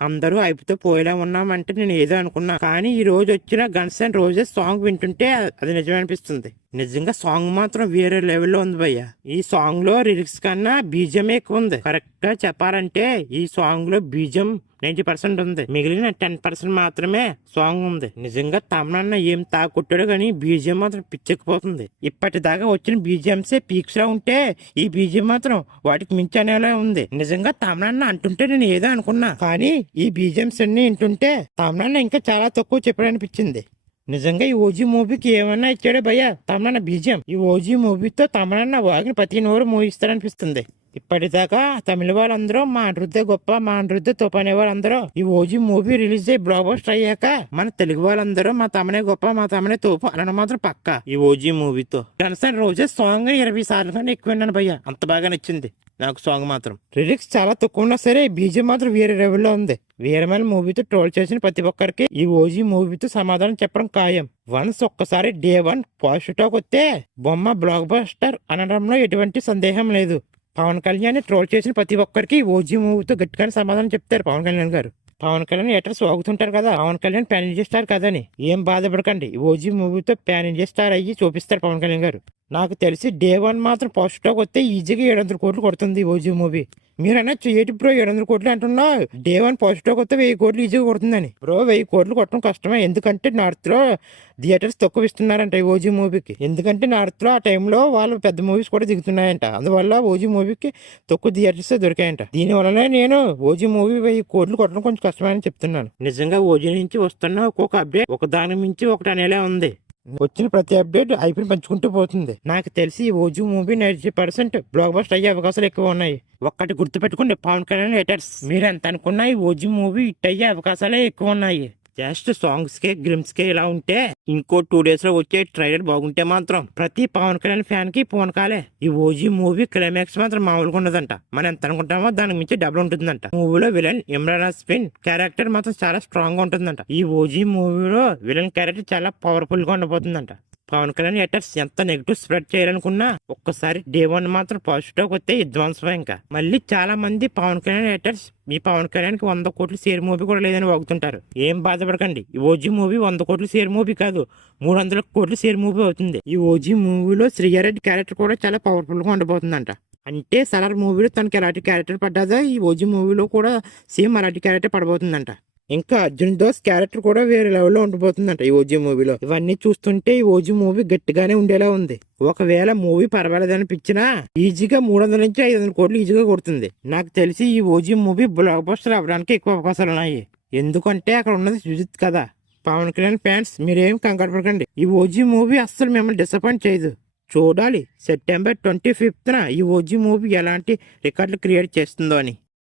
అందరూ హైప్‌తో పోయేలా ఉన్నామంటే నేను ఏదో అనుకున్నా. కానీ ఈ రోజు వచ్చిన 'గన్స్ అండ్ రోజెస్' సాంగ్ వింటుంటే అది నిజమే అనిపిస్తుంది. నిజంగా సాంగ్ మాత్రం వేరే లెవెల్‌లో ఉంది భయ్య. ఈ సాంగ్‌లో లిరిక్స్ కన్నా బీజిఎమే ఎక్కువ ఉంది. కరెక్ట్‌గా చెప్పాలంటే ఈ సాంగ్‌లో బీజిఎం 90% ఉంది. మిగిలిన 10% మాత్రమే సాంగ్ ఉంది. నిజంగా తమనన్న ఏం తాకొట్టాడో కానీ బీజిఎం మాత్రం పిచ్చెక్కిపోతుంది. ఇప్పటిదాకా వచ్చిన బీజిఎంసే పీక్స్ లా ఉంటే ఈ బీజిఎం మాత్రం వాటికి మించి అనేలా ఉంది. నిజంగా తమనన్న అంటుంటే నేను ఏదో అనుకున్నా, కానీ ఈ బీజిఎంస్ అన్ని వింటుంటే తమనన్న ఇంకా చాలా తక్కువ చెప్పాడనిపించింది. నిజంగా ఈ ఓజీ మూవీకి ఏమన్నా ఇచ్చాడో భయ్య తమనన్న బీజిఎం. ఈ ఓజీ మూవీతో తమనన్న వాగిన ప్రతి నోరు మోగిస్తాడనిపిస్తుంది. ఇప్పటిదాకా తమిళ వాళ్ళందరూ మా అనిరుద్ధే గొప్ప, మా అనిరుద్ధే తోపు అనే వాళ్ళందరూ ఈ ఓజీ మూవీ రిలీజ్ అయ్యి బ్లాక్ బస్టర్ అయ్యాక మన తెలుగు వాళ్ళందరూ మా తమనే గొప్ప, మా తమనే తోపు అనడం మాత్రం పక్క. ఈ ఓజీ మూవీతో గన్స్ అండ్ రోజెస్ సాంగ్ 20 సార్లు కన్నా ఎక్కువ విన్నాను భయ్య. అంత బాగా నచ్చింది నాకు సాంగ్ మాత్రం. లిరిక్స్ చాలా తక్కువ ఉన్నా సరే బీజిఎం మాత్రం వేరే లెవెల్లో ఉంది. వీరమల్ మూవీతో ట్రోల్ చేసిన ప్రతి ఒక్కరికి ఈ ఓజీ మూవీతో సమాధానం చెప్పడం ఖాయం. వన్స్ ఒక్కసారి డే 1 పాజిటివ్ టాక్ వస్తే బొమ్మ బ్లాక్ బస్టర్ అనడంలో ఎటువంటి సందేహం లేదు. పవన్ కళ్యాణ్ ట్రోల్ చేసిన ప్రతి ఒక్కరికి ఓజీ మూవీతో గట్టిగానే సమాధానం చెప్తారు పవన్ కళ్యాణ్ గారు. పవన్ కళ్యాణ్ ఎటర్స్ వాగుతుంటారు కదా, Pawan Kalyan pan India star కదని ఏం బాధపడకండి. ఓజీ మూవీతో ప్యాన్ ఇండియా స్టార్ అయ్యి చూపిస్తారు పవన్ కళ్యాణ్ గారు. నాకు తెలిసి డే 1 మాత్రం పాజిటివ్ వస్తే ఈజీగా 700 కోట్లు కొడుతుంది ఓజీ మూవీ. మీరు అనొచ్చు ఏంటి బ్రో 700 కోట్లు అంటున్నా, డే 1 పాజిటివ్ వస్తే 1000 కోట్లు ఈజీగా కొడుతుందని. బ్రో 1000 కోట్లు కొట్టడం కష్టమే, ఎందుకంటే నార్త్ లో థియేటర్స్ తక్కువ ఇస్తున్నారంట ఈ ఓజీ మూవీకి. ఎందుకంటే నార్త్ లో ఆ టైంలో వాళ్ళు పెద్ద మూవీస్ కూడా దిగుతున్నాయంట, అందువల్ల ఓజీ మూవీకి తక్కువ థియేటర్స్ దొరికాయంట. దీనివల్లనే నేను ఓజీ మూవీ 1000 కోట్లు కొట్టడం కొంచెం కష్టమని చెప్తున్నాను. నిజంగా ఓజీ నుంచి వస్తున్న ఒక్కొక్క అప్డేట్ ఒక దాని మించి ఒకటి అనేలా ఉంది. వచ్చిన ప్రతి అప్డేట్ ఐపీని పంచుకుంటూ పోతుంది. నాకు తెలిసి ఈ ఓజీ మూవీ 90% బ్లాక్ బస్టర్ అయ్యే అవకాశాలు ఎక్కువ ఉన్నాయి. ఒక్కటి గుర్తుపెట్టుకోండి పవన్ కళ్యాణ్ హేటర్స్, మీరు ఎంత అనుకున్నా ఈ ఓజీ మూవీ హిట్ అయ్యే అవకాశాలే ఎక్కువ ఉన్నాయి. జస్ట్ సాంగ్స్ కే గ్లిమ్స్ కే ఇలా ఉంటే ఇంకో 2 days లో వచ్చే ట్రైలర్ బాగుంటే మాత్రం ప్రతి పవన్ కళ్యాణ్ ఫ్యాన్ కి పూనకాలే. ఈ ఓజీ మూవీ క్లైమాక్స్ మాత్రం మామూలుగా ఉండదంట. మనం ఎంత అనుకుంటామో దానికి మించి డబుల్ ఉంటుందంట. మూవీలో విలన్ ఇమ్రాన్ హస్మిన్ క్యారెక్టర్ మాత్రం చాలా స్ట్రాంగ్ గా ఉంటుందంట. ఈ ఓజీ మూవీలో విలన్ క్యారెక్టర్ చాలా పవర్ఫుల్ గా ఉండబోతుందంట. పవన్ కళ్యాణ్ హేటర్స్ ఎంత నెగిటివ్ స్ప్రెడ్ చేయాలనుకున్నా ఒక్కసారి డే 1 మాత్రం పాజిటివ్ వస్తే విధ్వంసం. ఇంకా మళ్ళీ చాలా మంది పవన్ కళ్యాణ్ హేటర్స్ మీ పవన్ కళ్యాణ్ కి 100 కోట్లు షేర్ మూవీ కూడా లేదని వాగుతుంటారు. ఏం బాధపడకండి, ఈ ఓజీ మూవీ 100 కోట్లు షేర్ మూవీ కాదు, 300 కోట్లు షేర్ మూవీ అవుతుంది. ఈ ఓజీ మూవీలో శ్రీయారెడ్డి క్యారెక్టర్ కూడా చాలా పవర్ఫుల్ గా ఉండబోతుందంట. అంటే సలార్ మూవీలో తనకి ఎలాంటి క్యారెక్టర్ పడ్డాదో ఈ ఓజీ మూవీలో కూడా సేమ్ అలాంటి క్యారెక్టర్ పడబోతుందంట. ఇంకా అర్జున్ దాస్ క్యారెక్టర్ కూడా వేరే లెవెల్లో ఉండబోతుందంట ఈ ఓజీ మూవీలో. ఇవన్నీ చూస్తుంటే ఈ ఓజీ మూవీ గట్టిగానే ఉండేలా ఉంది. ఒకవేళ మూవీ పర్వాలేదనిపించినా ఈజీగా 300 నుంచి 500 కోట్లు ఈజీగా కొడుతుంది. నాకు తెలిసి ఈ ఓజీ మూవీ బ్లాక్ బస్టర్ అవ్వడానికి ఎక్కువ అవకాశాలు ఉన్నాయి. ఎందుకంటే అక్కడ ఉన్నది సుజిత్ కదా. పవన్ కళ్యాణ్ ఫ్యాన్స్ మీరేం కంగారు పడకండి, ఈ ఓజీ మూవీ అస్సలు మిమ్మల్ని డిసప్పాయింట్ చేయదు. చూడాలి సెప్టెంబర్ 25న ఈ ఓజీ మూవీ ఎలాంటి రికార్డులు క్రియేట్ చేస్తుందో అని.